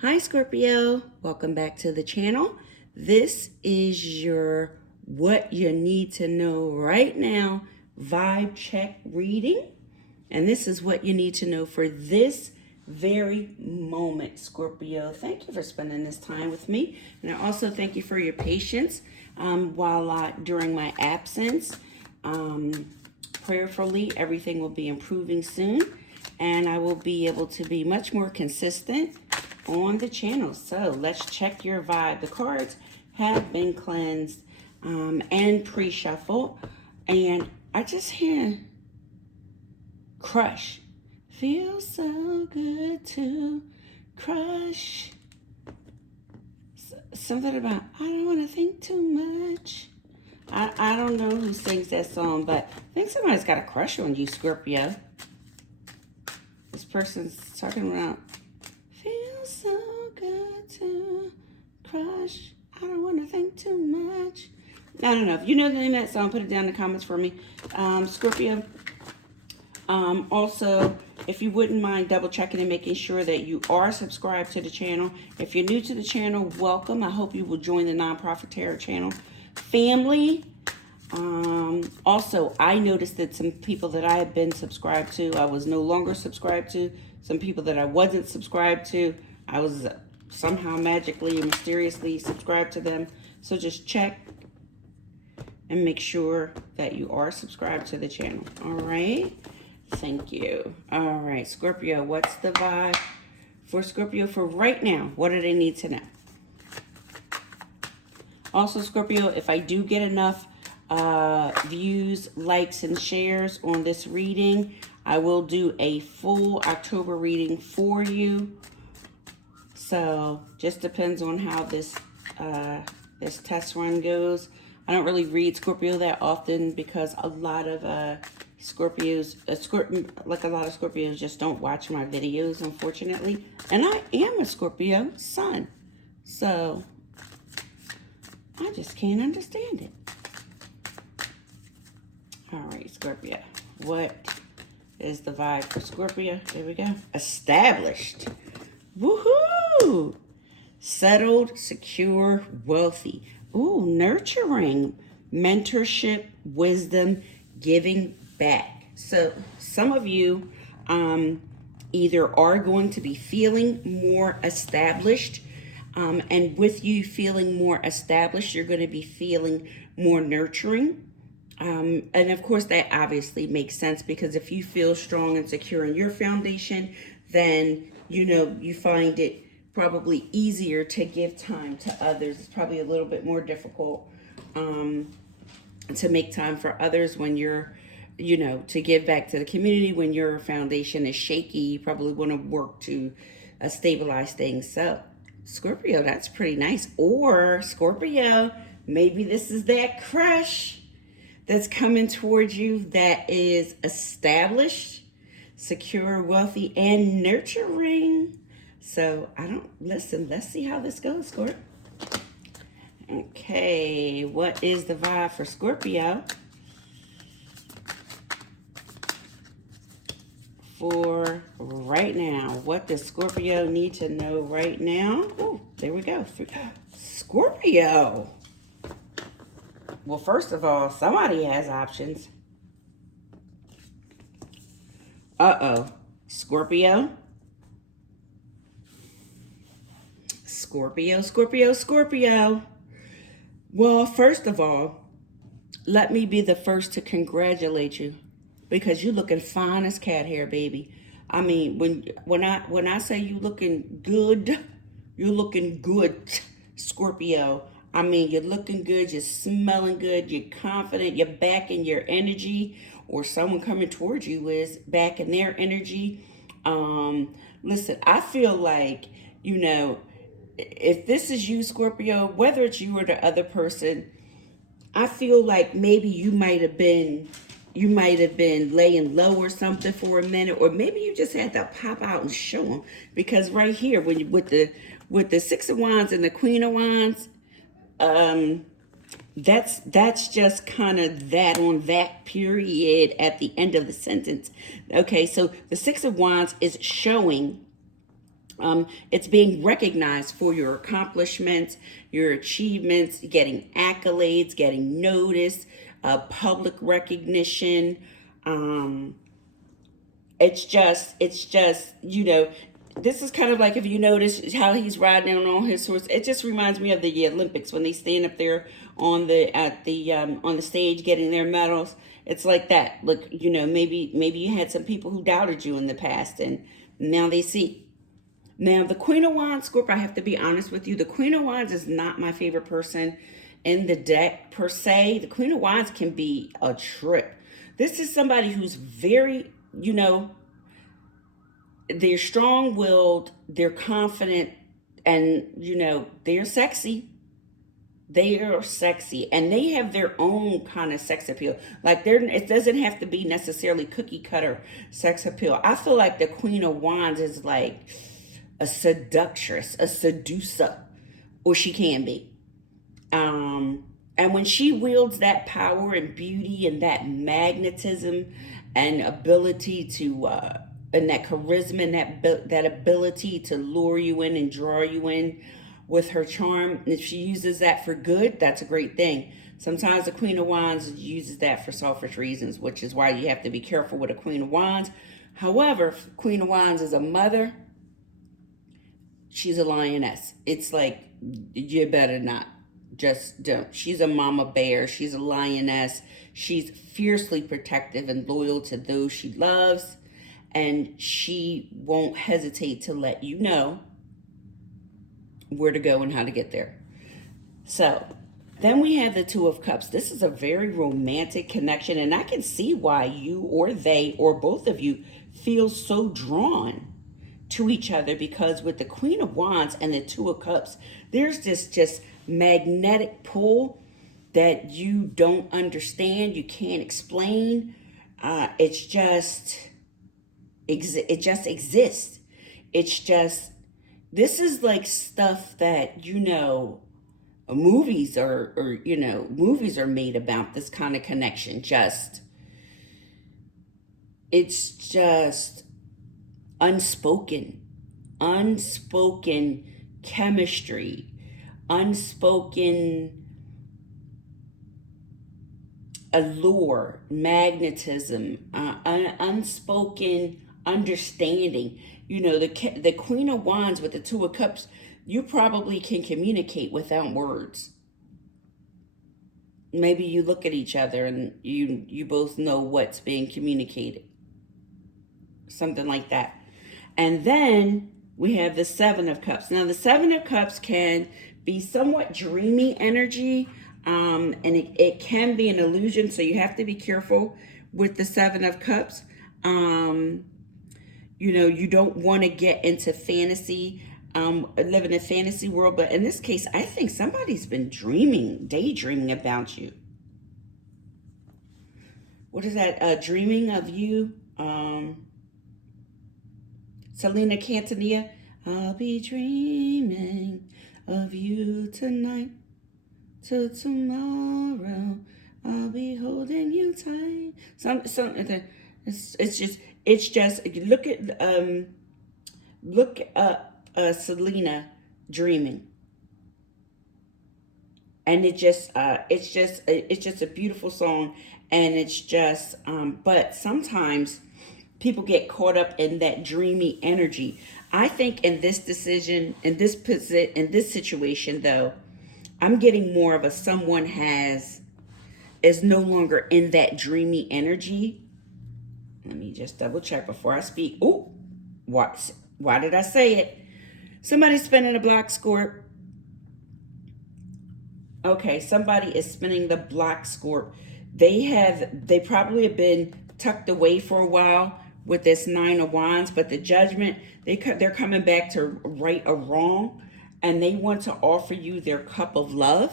Hi Scorpio, welcome back to the channel. This is your what you need to know right now vibe check reading. And this is what you need to know for this very moment, Scorpio. Thank you for spending this time with me. And I also thank you for your patience during my absence. Prayerfully, everything will be improving soon. And I will be able to be much more consistent on the channel. So let's check your vibe. The cards have been cleansed and pre-shuffled. And I just hear crush. Feels so good to crush. Something about I don't want to think too much. I don't know who sings that song, but I think somebody's got a crush on you, Scorpio. This person's talking about feels so good to crush. I don't want to think too much. I don't know. If you know the name of that song, put it down in the comments for me. Scorpio. Also, if you wouldn't mind double checking and making sure that you are subscribed to the channel. If you're new to the channel, welcome. I hope you will join the Nonprofit Tarot channel family. Also, I noticed that some people that I had been subscribed to, I was no longer subscribed to. Some people that I wasn't subscribed to, I was somehow magically, mysteriously subscribed to them. So just check and make sure that you are subscribed to the channel. All right. Thank you. All right, Scorpio, what's the vibe for Scorpio for right now? What do they need to know? Also, Scorpio, if I do get enough views, likes, and shares on this reading, I will do a full October reading for you. So just depends on how this test run goes. I don't really read Scorpio that often because a lot of Scorpios, like a lot of Scorpios just don't watch my videos, unfortunately. And I am a Scorpio sun. So I just can't understand it. All right, Scorpio. What is the vibe for Scorpio? There we go. Established. Woohoo! Settled, secure, wealthy. Ooh, nurturing, mentorship, wisdom, giving back. So some of you either are going to be feeling more established, and with you feeling more established, you're going to be feeling more nurturing. And of course, that obviously makes sense because if you feel strong and secure in your foundation, then, you know, you find it probably easier to give time to others. It's probably a little bit more difficult to make time for others when you're, you know, to give back to the community when your foundation is shaky. You probably want to work to stabilize things. So, Scorpio, that's pretty nice. Or, Scorpio, maybe this is that crush that's coming towards you that is established, secure, wealthy, and nurturing. So, let's see how this goes, Scorp. Okay, what is the vibe for Scorpio for right now? What does Scorpio need to know right now? Oh, there we go. Scorpio. Well, first of all, somebody has options. Uh-oh. Scorpio. Scorpio, Scorpio, Scorpio. Well, first of all, let me be the first to congratulate you because you're looking fine as cat hair, baby. I mean, when I say you looking good, you're looking good, Scorpio. I mean, you're looking good, you're smelling good, you're confident, you're back in your energy, or someone coming towards you is back in their energy. Listen, I feel like, you know, if this is you, Scorpio, whether it's you or the other person, I feel like maybe you might have been laying low or something for a minute, or maybe you just had to pop out and show them. Because right here, when you with the Six of Wands and the Queen of Wands, that's just kind of that on that period at the end of the sentence. Okay, so the Six of Wands is showing It's being recognized for your accomplishments, your achievements, getting accolades, getting noticed, public recognition. Um, it's just, this is kind of like if you notice how he's riding on his horse. It just reminds me of the Olympics when they stand up there on the stage getting their medals. It's like that. Look, maybe you had some people who doubted you in the past, and now they see. Now, the Queen of Wands, Scorpio, I have to be honest with you. The Queen of Wands is not my favorite person in the deck per se. The Queen of Wands can be a trip. This is somebody who's very, they're strong-willed, they're confident, and, they're sexy. They are sexy, and they have their own kind of sex appeal. Like, it doesn't have to be necessarily cookie cutter sex appeal. I feel like the Queen of Wands is like a seductress, a seducer, or she can be. And when she wields that power and beauty and that magnetism and ability to, and that charisma and that ability to lure you in and draw you in with her charm, and if she uses that for good, that's a great thing. Sometimes the Queen of Wands uses that for selfish reasons, which is why you have to be careful with a Queen of Wands. However, Queen of Wands is a mother. She's a lioness. It's like, you better not. Just don't. She's a mama bear. She's a lioness. She's fiercely protective and loyal to those she loves. And she won't hesitate to let you know where to go and how to get there. So then we have the Two of Cups. This is a very romantic connection, and I can see why you or they or both of you feel so drawn to each other, because with the Queen of Wands and the Two of Cups, there's this just magnetic pull that you don't understand, you can't explain. It just exists. It's just, this is like stuff that, movies movies are made about this kind of connection. It's just unspoken chemistry, unspoken allure, magnetism, unspoken understanding. The Queen of Wands with the Two of Cups, you probably can communicate without words. Maybe you look at each other and you both know what's being communicated. Something like that. And then we have the Seven of Cups. Now, the Seven of Cups can be somewhat dreamy energy, and it can be an illusion, so you have to be careful with the Seven of Cups. You don't want to get into fantasy, live in a fantasy world, but in this case, I think somebody's been daydreaming about you. What is that? Dreaming of you. Selena Quintanilla. I'll be dreaming of you tonight till tomorrow. I'll be holding you tight. It's just look up Selena dreaming, and it's just a beautiful song, and it's just but sometimes people get caught up in that dreamy energy. I think in this decision, in this situation, though, I'm getting more of a someone is no longer in that dreamy energy. Let me just double check before I speak. Oh, why did I say it? Somebody's spinning a block, Scorp. Okay, somebody is spinning the block, Scorp. They probably have been tucked away for a while with this Nine of Wands, but the Judgment, they're coming back to right a wrong, and they want to offer you their cup of love.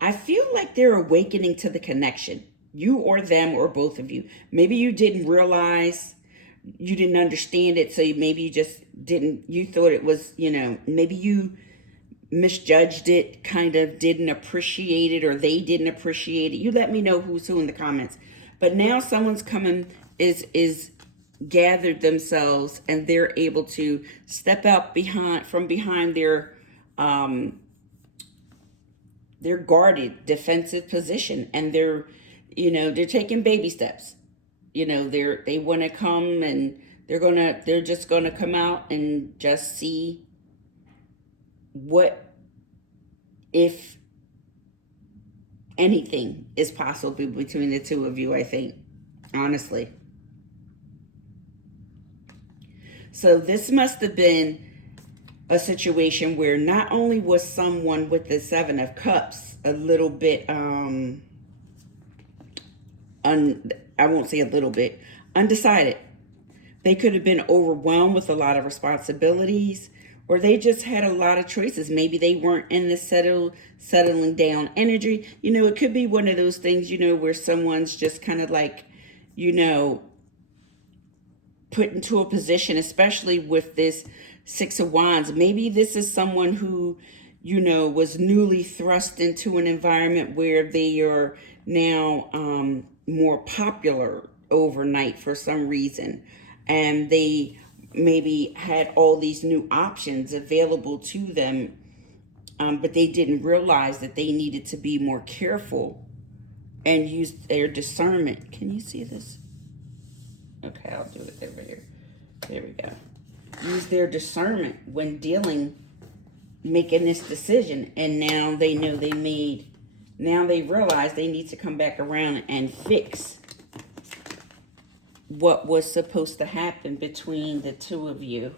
I feel like they're awakening to the connection, you or them or both of you. Maybe you didn't realize, you didn't understand it, so maybe you just didn't, you thought it was, maybe you misjudged it, kind of didn't appreciate it, or they didn't appreciate it. You let me know who's who in the comments. But now someone's coming, is gathered themselves, and they're able to step out from behind their guarded defensive position, and they're taking baby steps. They want to come, and they're just gonna come out and just see what, if anything, is possible between the two of you, I think, honestly. So this must have been a situation where not only was someone with the Seven of Cups a little bit, I won't say a little bit, undecided. They could have been overwhelmed with a lot of responsibilities, or they just had a lot of choices. Maybe they weren't in the settling down energy. It could be one of those things, where someone's just kind of like, put into a position, especially with this Six of Wands. Maybe this is someone who, was newly thrust into an environment where they are now more popular overnight for some reason. And they maybe had all these new options available to them, but they didn't realize that they needed to be more careful and use their discernment. Can you see this? Okay, I'll do it over here. There we go. Use their discernment when making this decision. And now they know now they realize they need to come back around and fix what was supposed to happen between the two of you.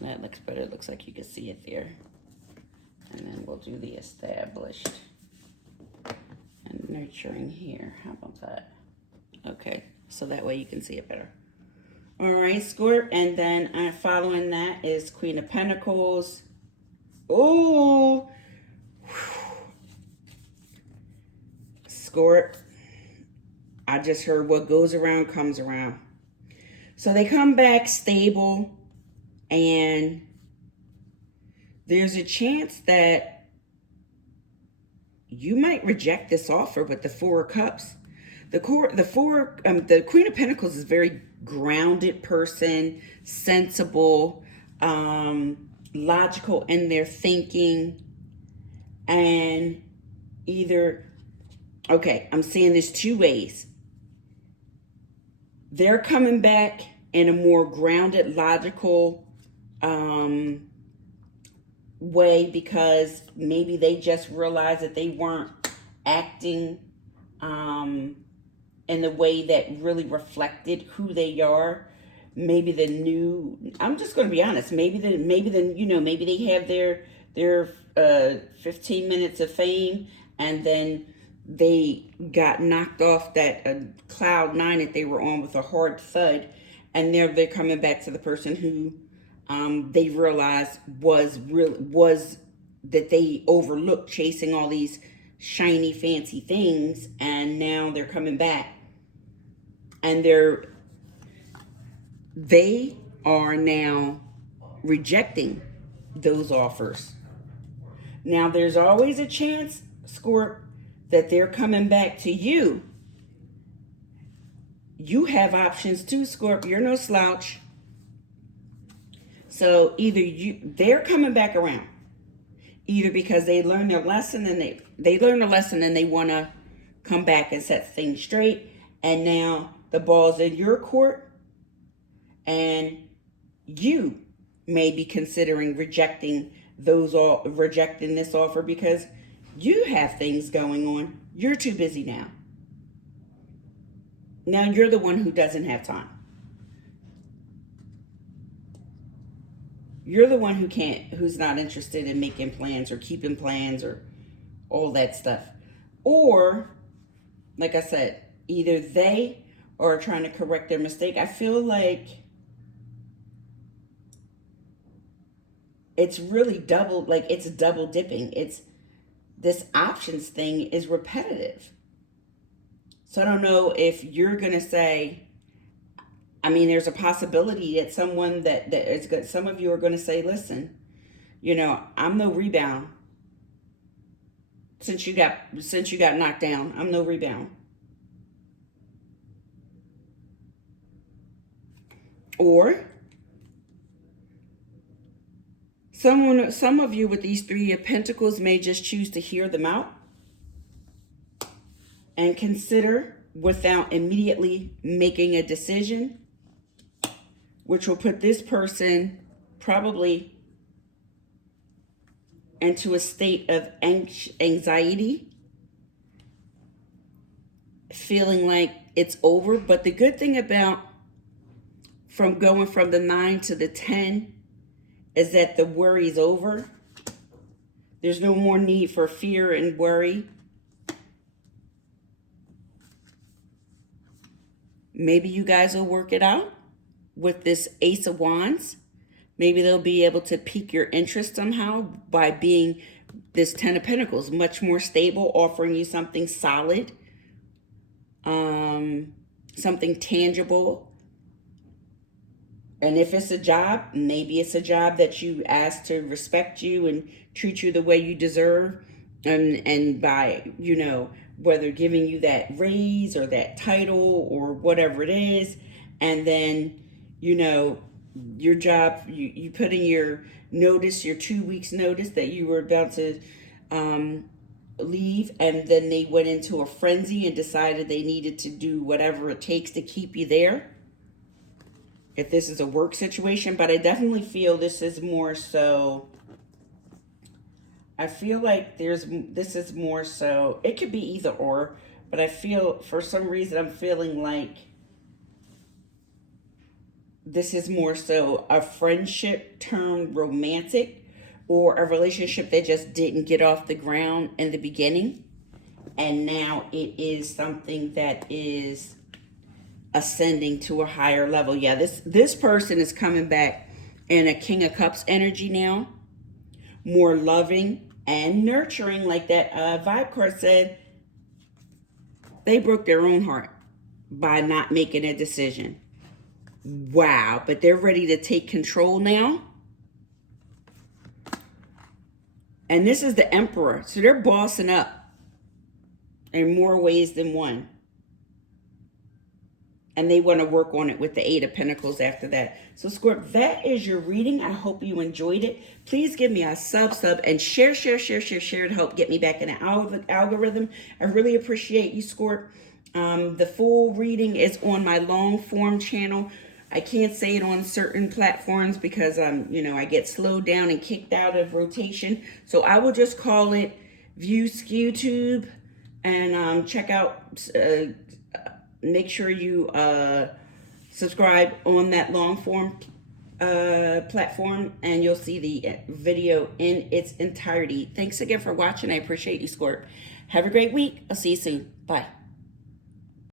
That looks better. It looks like you can see it there. And then we'll do the established and nurturing here. How about that? Okay, so that way you can see it better. All right, Scorp, and then following that is Queen of Pentacles. Oh, Scorp, I just heard what goes around comes around. So they come back stable, and there's a chance that you might reject this offer with the Four of Cups. The Queen of Pentacles is a very grounded person, sensible, logical in their thinking, and I'm seeing this two ways. They're coming back in a more grounded, logical way, because maybe they just realized that they weren't acting in the way that really reflected who they are. Maybe I'm just going to be honest, maybe they have their 15 minutes of fame, and then they got knocked off that cloud nine that they were on with a hard thud, and they're coming back to the person who they realized was that they overlooked, chasing all these shiny fancy things, and now they're coming back, and they are now rejecting those offers. Now there's always a chance, Scorp, that they're coming back to you. You have options too, Scorp. You're no slouch. So they're coming back around, either because they learned their lesson and they learned a lesson and they want to come back and set things straight, and now the ball's in your court, and you may be considering rejecting this offer because you have things going on. You're too busy now. Now you're the one who doesn't have time. You're the one who's not interested in making plans or keeping plans or all that stuff. Or, like I said, either they are trying to correct their mistake. I feel like it's really double dipping. This options thing is repetitive. So I don't know if you're going to say, there's a possibility that some of you are going to say, listen, I'm no rebound since you got knocked down. I'm no rebound. Or some of you with these Three of Pentacles may just choose to hear them out and consider without immediately making a decision, which will put this person probably into a state of anxiety, feeling like it's over. But the good thing about from going from the 9 to the 10 is that the worry is over. There's no more need for fear and worry. Maybe you guys will work it out with this Ace of Wands. Maybe they'll be able to pique your interest somehow by being this 10 of Pentacles, much more stable, offering you something solid, something tangible. And if it's a job, maybe it's a job that you ask to respect you and treat you the way you deserve. And by, you know, whether giving you that raise or that title or whatever it is. And then, you know, your job, you put in your notice, your 2 weeks notice that you were about to leave. And then they went into a frenzy and decided they needed to do whatever it takes to keep you there. If this is a work situation, but I definitely feel this is more so, I feel like this is more so, it could be either or, but I feel for some reason I'm feeling like this is more so a friendship turned romantic, or a relationship that just didn't get off the ground in the beginning. And now it is something that is ascending to a higher level. Yeah, this person is coming back in a King of Cups energy now. More loving and nurturing, like that vibe card said. They broke their own heart by not making a decision. Wow, but they're ready to take control now. And this is the Emperor. So they're bossing up in more ways than one. And they want to work on it with the 8 of Pentacles after that. So, Scorp, that is your reading. I hope you enjoyed it. Please give me a sub, and share to help get me back in the algorithm. I really appreciate you, Scorp. The full reading is on my long form channel. I can't say it on certain platforms because I get slowed down and kicked out of rotation. So I will just call it View SkewTube, and check out. Make sure you subscribe on that long form platform, and you'll see the video in its entirety. Thanks again for watching. I appreciate you, Scorp. Have a great week. I'll see you soon. Bye.